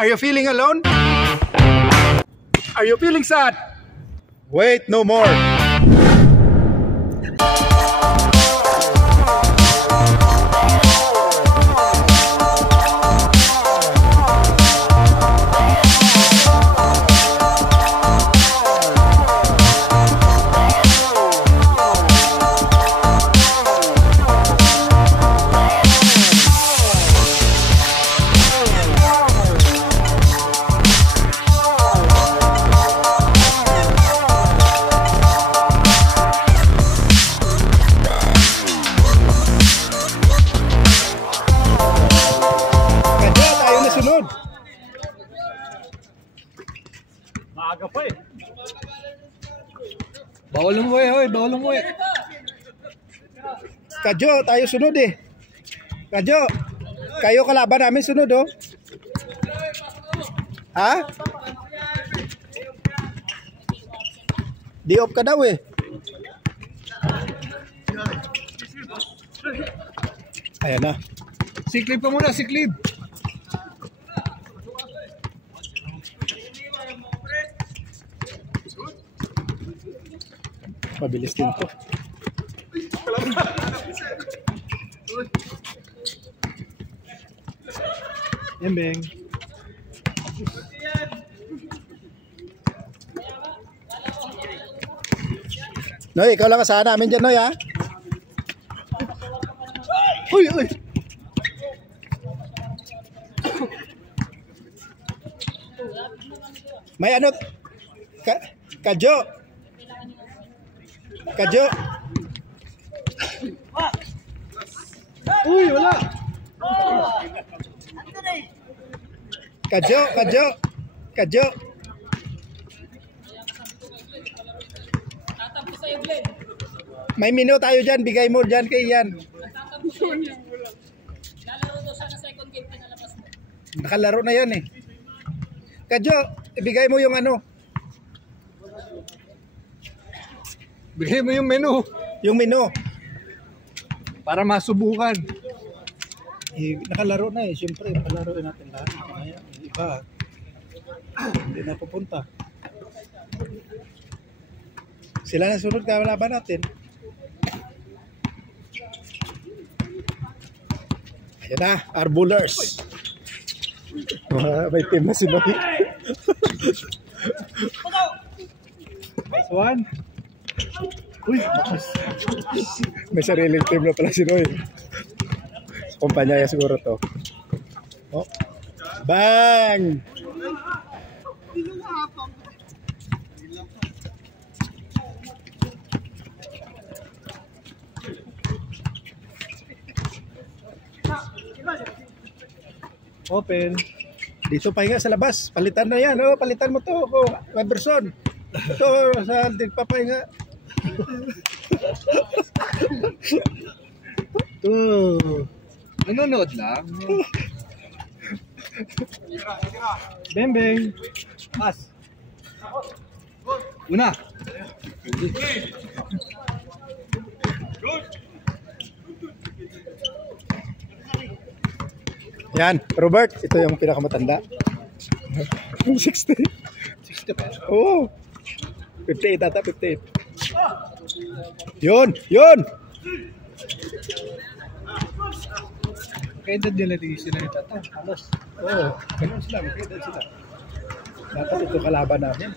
Are you feeling alone? Are you feeling sad? Wait no more. Maaga pa eh. Bawal umuwi, hoy, bawal umuwi. Kadyo, tayo sunod eh. Kadyo, kayo kalaban namin sunod oh. Ha? Di off ka daw eh. Ayan na. Siklib pa muna, siklib. Mabilis din to. Yan, Beng. Noy, ikaw lang kasama namin dyan, Noy, ha? Uy, uy! May ano? Kadyo! Kadyo! Uy, wala! Kadyo, kadyo! Kadyo! May mino tayo dyan, bigay mo dyan kay Ian. Nakalaro na yan eh. Kadyo, ibigay mo yung ano. Bigay mo yung menu. Yung menu. Para masubukan. Nakalaro na eh. Siyempre, palaroin natin lahat. Iba. Hindi na pupunta. Sila na sunod ka laban natin. Ayan na, Arbulers. May team na si Noy. Nice one. Uy, may sariling team na pala si Noy. Kumpanya niya siguro to. Oh. Bang! Open. Dito pahinga sa labas. Palitan na yan. Oh, palitan mo to. Oh, Robertson. Ito sa tigpapahinga. Ito. Nanonood lang. Beng beng. Pas. Una. Yan, Robert, ito yung pinakamatanda. 60. 60 pa. Oo. 58 ata, 58. Yun, yun! Kaya edad nila di sila yung tata. Halos. Oo, ganun sila, magkaedad sila. Dapat ito kalaban namin.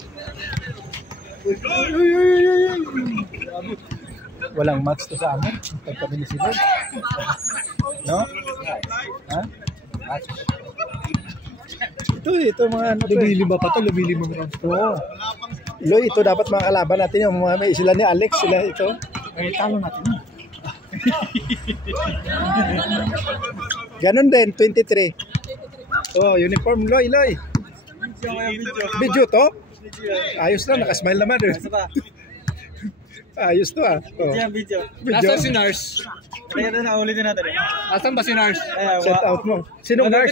Walang match to sa amin. Pag kami ni sila. No? Ha? Match. Ito mga ano. Lumilima pa to, lumilima mo. Oo. Loy, ito dapat mga kalaban natin yung mga may sila ni Alex, sila ito. Ay, talo natin. Ganon din, 23. Oh, uniform, Loy. Video to? Ayos na, nakasmile naman. Ayos to ah. Oh. Video. Video. Nasaan si Nars? Ulitin natin. Nasaan ba si Nars? Shout out mo. Sinong Nars?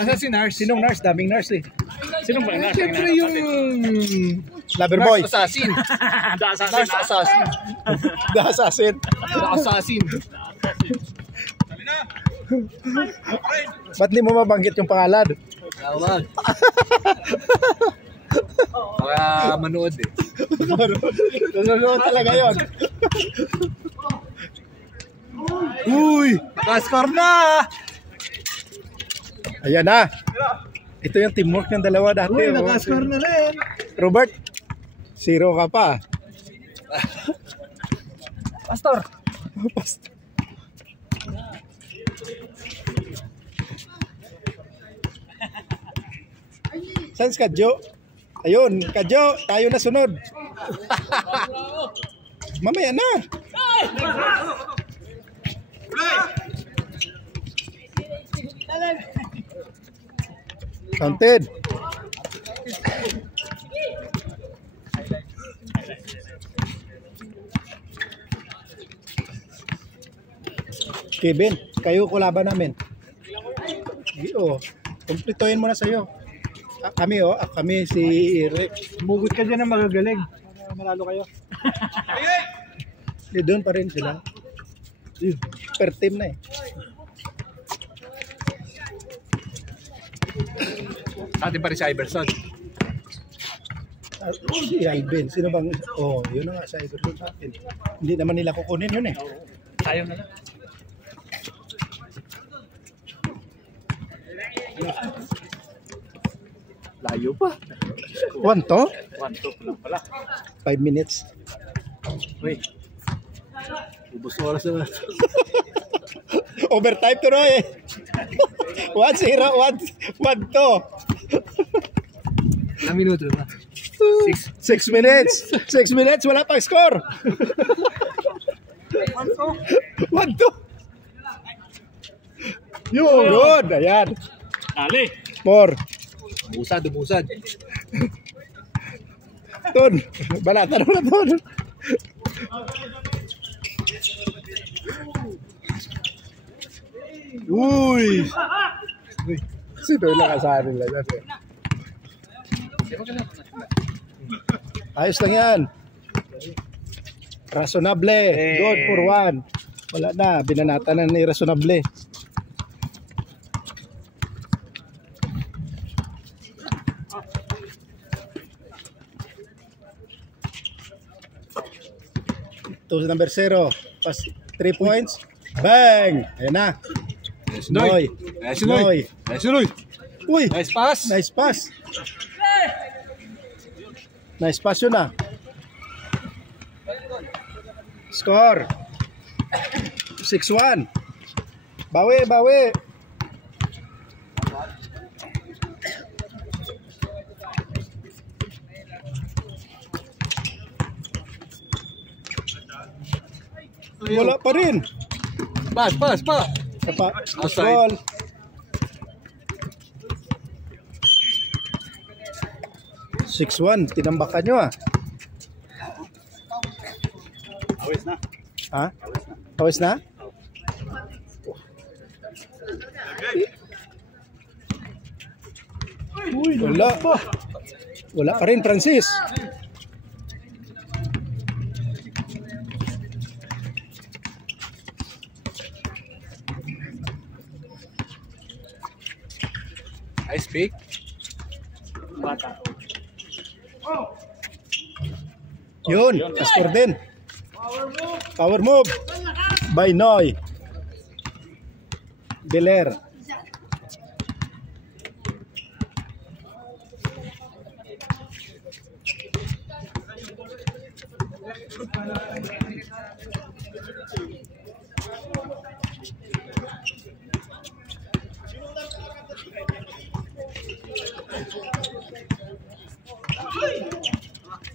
Nasaan si Nars? Sinong Nars? Daming Nars eh. Sinong ba Nars? Siyempre yung Loverboy. Nars Assassin. The Assassin. Nars Assassin. The Assassin. The Assassin. Ba't di mo mabanggit yung pangalan? Tawag. Baka manood eh. Nanonood talaga yun. Uy! Naka-score na! Ayan na. Ito yung teamwork ng dalawa dati. Uy, naka-score na rin. Robert, 0 ka pa. Pastor. Saan si Kadyo? Ayun, Kadyo, tayo na sunod. Mamaya na. Counted. Kevin, kayo kulaban namin. Oo, kumplituhin mo na sa'yo. Kami si Eric. Mugot ka dyan na magagaling. Malalo kayo. Di doon pa rin sila. Per team na eh. Atin pa rin si Iverson. Si Alvin, sino bang... yun na nga sa Iverson sa atin. Hindi naman nila kukunin yun eh. Sayang na lang. Layo pa. 1 to? 1-2 lang pala. 5 minutes. Wait. Ubus oras na. Overtime to na eh. 1-0, 1-2. Ilang minuto na? 6 minutes. 6 minutes, wala pang score. 1-2. Yun, good. Ayan. Dali. More. Umusad. Ton, balatan mo na ton. Uy! Sino yung nakasahan nila dyan eh? Ayos lang yan. Rationable. Good for 1. Wala na, binanatan na ni Rationable. To number 0. Pass 3 points. Bang! Ayan na. Noy. Noy. Uy! Nice pass. Nice pass. Nice pass yun ah. Score. 6-1. Bawi. Wala pa rin. Pass. Outside. Ball. Six-1, tinambakan nyo ah. Awis na. Ha? Awis na? Uy, wala pa. Wala pa rin, Francis. Ice pick. Bata. Yun, score din. Power move. By Noy. Beler.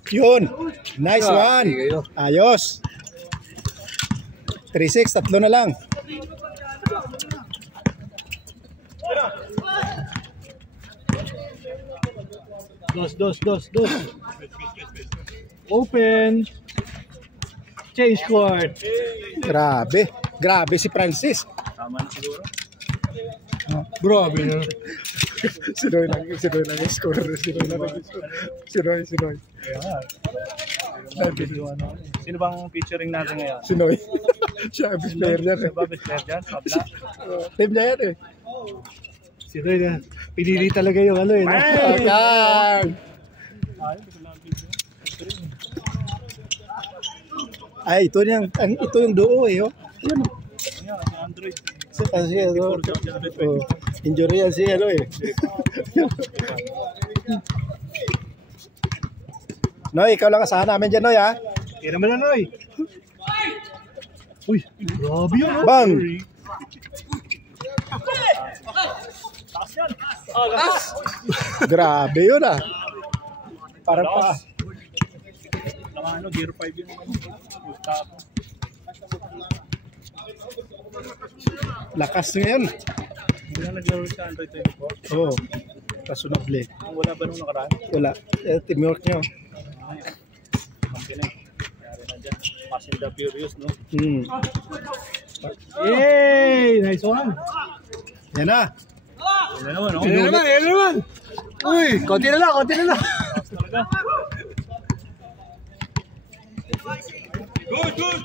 Yun. Nice one. Ayos. 3-6, tatlo na lang. Dos. Open. Change court. Grabe si Francis. Tama na siguro. Grabe na. Sinoy lang score. Sinoy. Sino bang featuring natin ngayon? Sinoy. Siya ang best player dyan. Sino ba best player dyan? Kabila? Team niya yan eh. Si Si Roy na. Pinili talaga yung ano eh. No? Ayan. Ay, ito yung duo eh. Oh. Ayan. Android. Kasi ano, injury yan si ano eh. Noy, ikaw lang asahan namin dyan, Noy, ha? Kaya naman na, Noy. Uy, grabe yun. Bang! Grabe yun, ah. Parang pa. Ano, gear 5 yun. Lakas ngayon. Hindi na naglaro sa Android 24. Oo. Kasunable. Wala ba nung nakaraan? Wala. Teamwork nyo. Okay na. Kaya na dyan. Fast and the Furious, no? Yay! Nice one. Yan na. Yan naman, no? Yan naman. Uy, konti na lang. Good!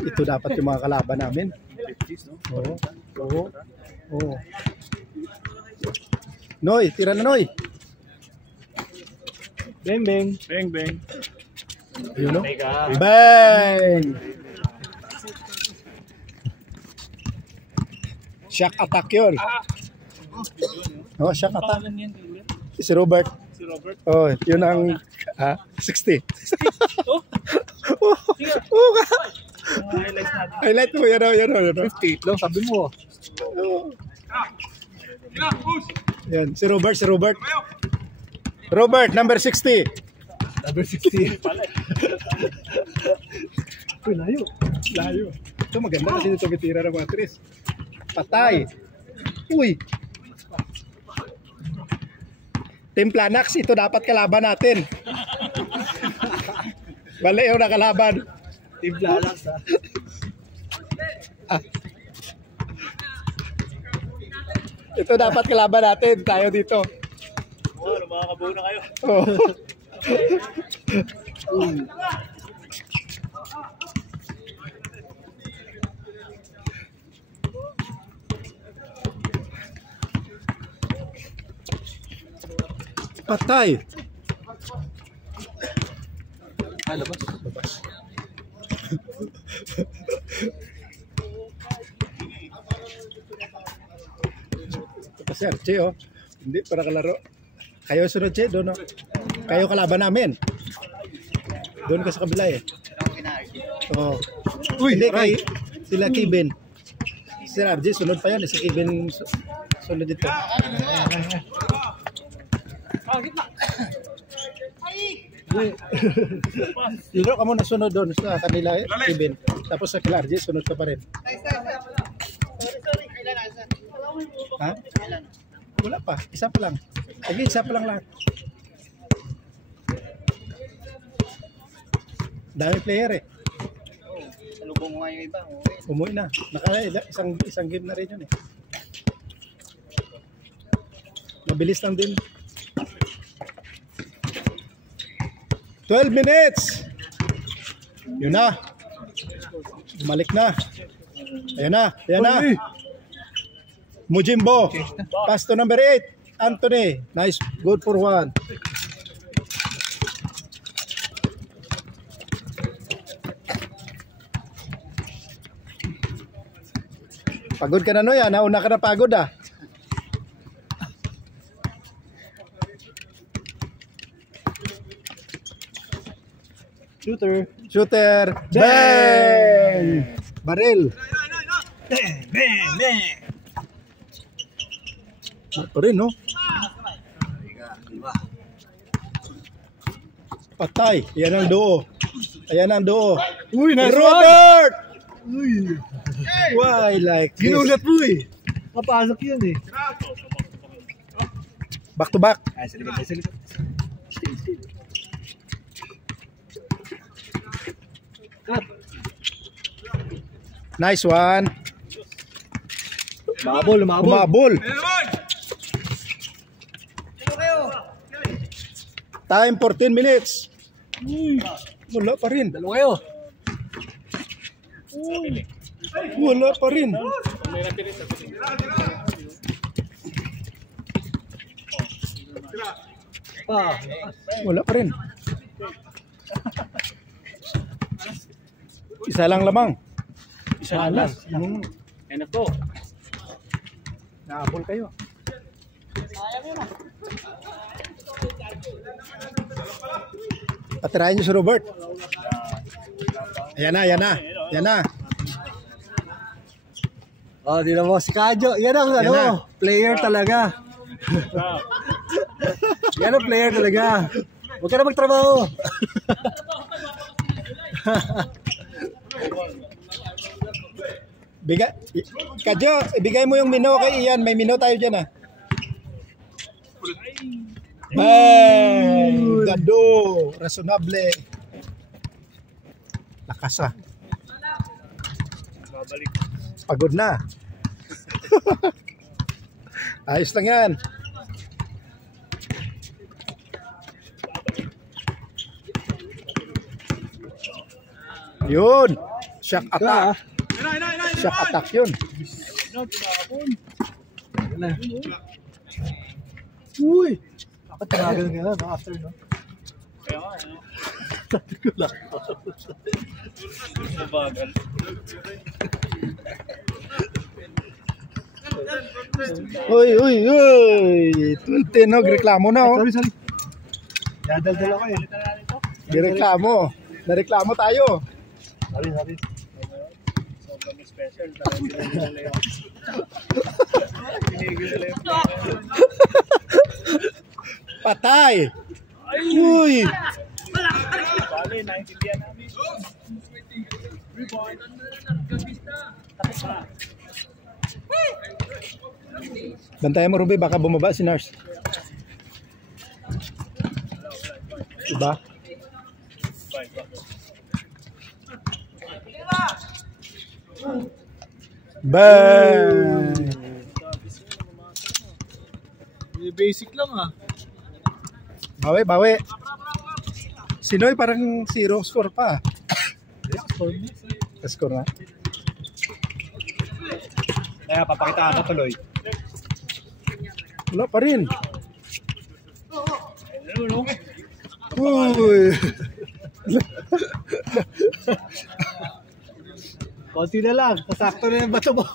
Ito dapat yung mga kalaban namin. 50s, no? Oo. Noy, tira na, Noy. Bang. Ayun, no? Teka. Bang! Shock attack yun. Shock attack. Si Robert. Oh, yun ang 60. Highlight mo, yan o. 58 lang, sabi mo. Yan, si Robert. Robert, number 60. Number 60. Uy, layo. Ito maganda kasi dito bitira ng mga tris. Patay. Uy. Templanax, ito dapat kalaban natin. Bale yung nakalaban. Templanax, ha? Ito dapat kalaban natin. Tayo dito. Makakabuo na kayo. Oh. Patay. Labas. Ito si Archie, oh. Hindi, para kalaro. Kayo sunod, Che, doon, oh. Kayo kalaban namin. Doon ka sa kabila, eh. Oh. Uy, hindi, sila Kevin. Si Archie, sunod pa yan. Si Kevin, sunod dito. Yun, ka muna sunod doon sa kanila, Kevin. Tapos sa kila Archie, sunod ka pa rin. Ha? Wala pa. Isa pa lang. Lagi, isa pa lang lahat. Dami player eh. Salubong nga yung iba. Umuwi na. Isang game na rin yun eh. Mabilis lang din. 12 minutes! Yun na. Bumalik na. Ayan na. Mujimbo. Pass to number 8. Anthony. Nice. Good for one. Pagod ka na, Noy. Nauna ka na pagod, ah. Shooter. Bang! Baril. Bang! Ito rin, no? Patay. Yan ang duo. Uy, nice Robert! Uy! Why like this? Ginulat mo eh. Kapasok yun eh. Back to back. Ay, sa likod. Cut. Nice one. Umabol. Time 14 minutes. Wala pa rin. Dalawa kayo. Wala pa rin. May natiri sa piling. Wala pa rin. Isa lang lamang. Isa lang. Hmm. Ano po? Naabol kayo. Patirahin niyo si Robert. Ayan na, ayan na. Ayan na. Oh, di na mo si Kadyo. Yan ang Yan na. player talaga. Yan ang player talaga. Huwag ka na magtrabaho. Kadyo, ibigay mo yung mino kay Ian. May mino tayo dyan ah. Bang! Gado! Rasonable. Lakas ah. Babalik. Pagod na. Ayos lang yan. Yun. Shock attack. Shock attack yun. Uy! Dapat tinagal nga na after, no? Kaya nga, ano? Mabagal. Uy, uy, uy. Tunte, no? Reklamo na, oh. Sorry, sorry. Dadaldal ako eh. Reklamo. Nareklamo tayo. Sorry, sorry. Sobrang special. Tinigil nila yung... Tinigil nila yung... Patay. Uy. Bale, naintindihan namin. Bantayan mo, Ruby. Baka bumaba si Nars. Diba? Bang! Basic lang ah. Bawi, bawi. Sinoy parang zero score pa. Score na. Kaya papakitaan ko tuloy. Wala pa rin. Ano, no? Uy. Konti na lang. Kasakto na yung bato mo.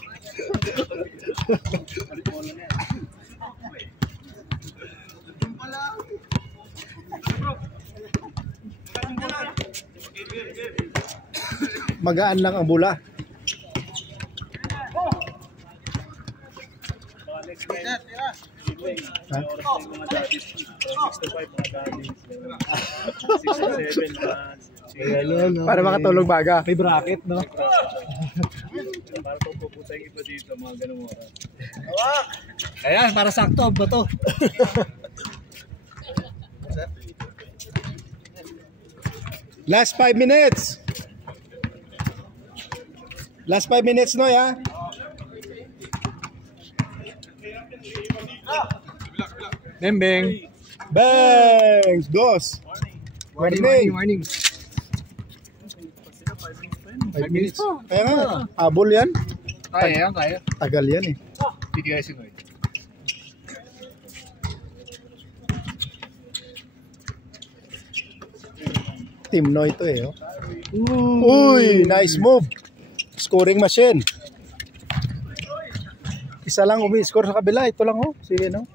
Magaan lang ang bula. Next time. Ha? Oras na yung mga daddies. 6 to 5 mga daddies. 6 to 7 Para makatulog baga. May bracket, no? Para kung pupunta yung iba dito, mga ganun oras. Ayan, para sakto ang bato. Last 5 minutes. Last 5 minutes, no, ya? Bembeng. Bangs! Dos! Warning, warning. 5 minutes. Kaya nga, habol yan. Kaya yan, kaya. Tagal yan eh. Hindi kaya sinoy. Team no ito eh. Oh. Uy, nice move. Scoring machine. Isa lang umi-score sa kabila. Ito lang oh. Sige no.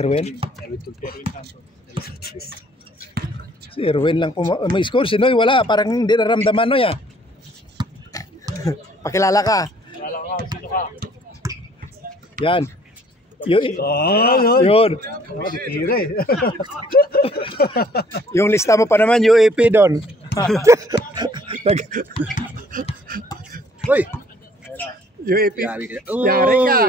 Erwin? Si Erwin lang may score. Si Noy wala. Parang hindi naramdaman Noy ah. Pakilala ka. Alam ka, sino ka? Yan. Oh, Yun. Titira eh. Yung lista mo pa naman UAP doon. Uy! UAP. Yari ka. Yari ka.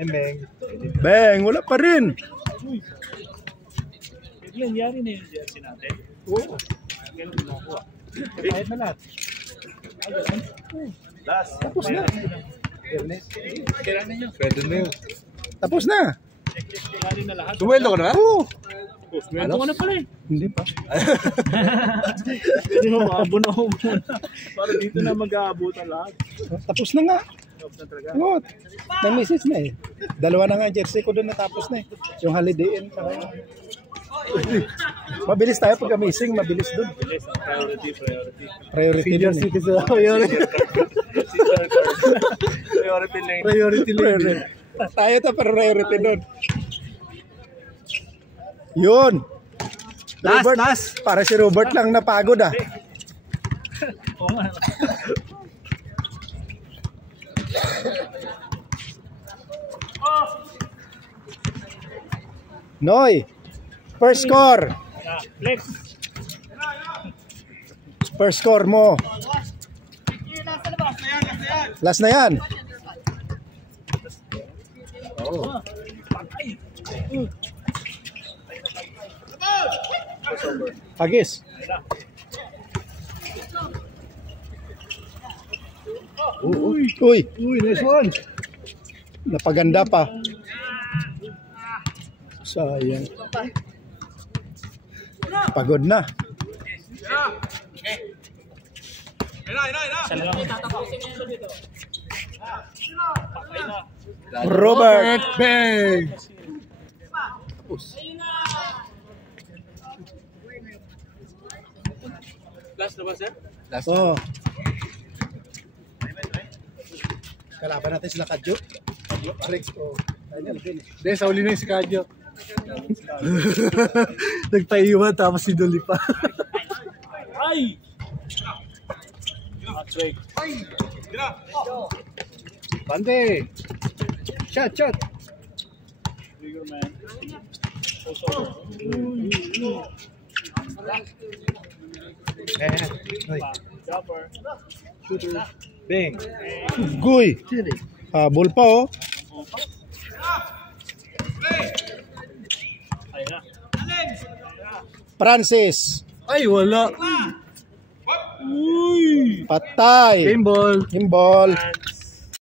Bembeng. Bang, wala pa rin. Yan, yari na yung jersey natin. Oo. Kailan kinukuha? Kahit na lahat. Last. Tapos na. Kailan ninyo? Pwede na yun. Tapos na. Tingnan na lahat. Sumweldo ka na? Oo. Meron ko na pala eh. Hindi pa. Hindi mo maabuno ako muna. Para dito na mag-aabutan lahat. Tapos na nga. Tapos na talaga. Oo. Na-message na eh. Dalawa na nga jersey ko doon natapos na eh. Yung Holiday Inn. Mabilis tayo pag amazing. Mabilis doon. Bilis ang priority. Priority Senior doon eh. citizen. Priority. Priority lane. Priority lane. Tayo to priority doon. Yun. Robert, Last. para si Robert lang napagod ah. Oo nga. Noy. First score. Flex. First score mo. Last na yan. Hagis. Uy. Uy, nice one. Napaganda pa. Sayang. Pagod na. Robert. Bang! Last na ba, sir? Oh. Kalaban natin sila Kadyo. Alex ko. Hindi, sa uli na yung si Kadyo. Nagpaiwan tapos si Dolly pa. Ay! Swag. Bante! Shot! Bigger man. Jumper. Shooter. Bang! Guy. Habol pa oh. Ayun na. Francis. Ay, wala. Patay. Game ball. Himbol.